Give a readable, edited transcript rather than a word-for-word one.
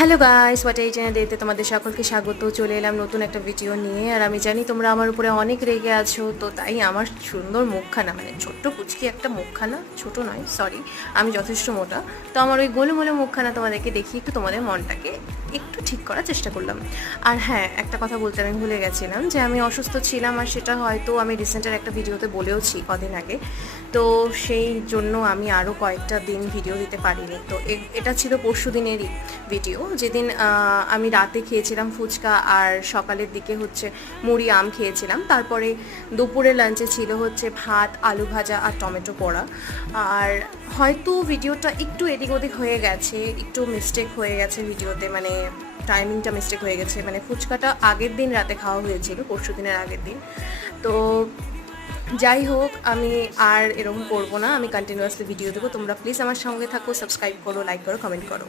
Hello guys, what এই চ্যানেলে তোমাদের সকলকে স্বাগত। চলে এলাম নতুন একটা ভিডিও নিয়ে। আর আমি জানি তোমরা আমার উপরে অনেক রেগে আছো, তো তাই আমার সুন্দর মুখখানা, মানে ছোট্ট কুচকি একটা মুখখানা, ছোট নয় সরি, আমি যথেষ্ট মোটা, তো আমার ওই গোলুমোলে মুখখানা তোমাদেরকে দেখিয়ে একটু তোমাদের মনটাকে একটু ঠিক করার চেষ্টা করলাম। আর হ্যাঁ, একটা কথা বলতে আমি ভুলে গেছিলাম যে আমি অসুস্থ ছিলাম, আর সেটা হয়তো আমি রিসেন্টের একটা ভিডিওতে বলেওছি কদিন আগে। তো সেই জন্য আমি আরও কয়েকটা দিন ভিডিও দিতে পারিনি। তো এটা ছিল পরশু দিনেরই ভিডিও, যেদিন আমি রাতে খেয়েছিলাম ফুচকা, আর সকালের দিকে হচ্ছে মুড়ি আম খেয়েছিলাম। তারপরে দুপুরে লাঞ্চে ছিল হচ্ছে ভাত, আলু ভাজা আর টমেটো পোড়া। আর হয়তো ভিডিওটা একটু এদিক ওদিক হয়ে গেছে, একটু মিস্টেক হয়ে গেছে ভিডিওতে, মানে টাইমিংটা মিস্টেক হয়ে গেছে। মানে ফুচকাটা আগের দিন রাতে খাওয়া হয়েছিল, পরশু দিনের আগের দিন। তো যাই হোক, আমি আর এরকম করবো না, আমি কন্টিনিউয়াসলি ভিডিও দেবো। তোমরা প্লিজ আমার সঙ্গে থাকো, সাবস্ক্রাইব করো, লাইক করো, কমেন্ট করো।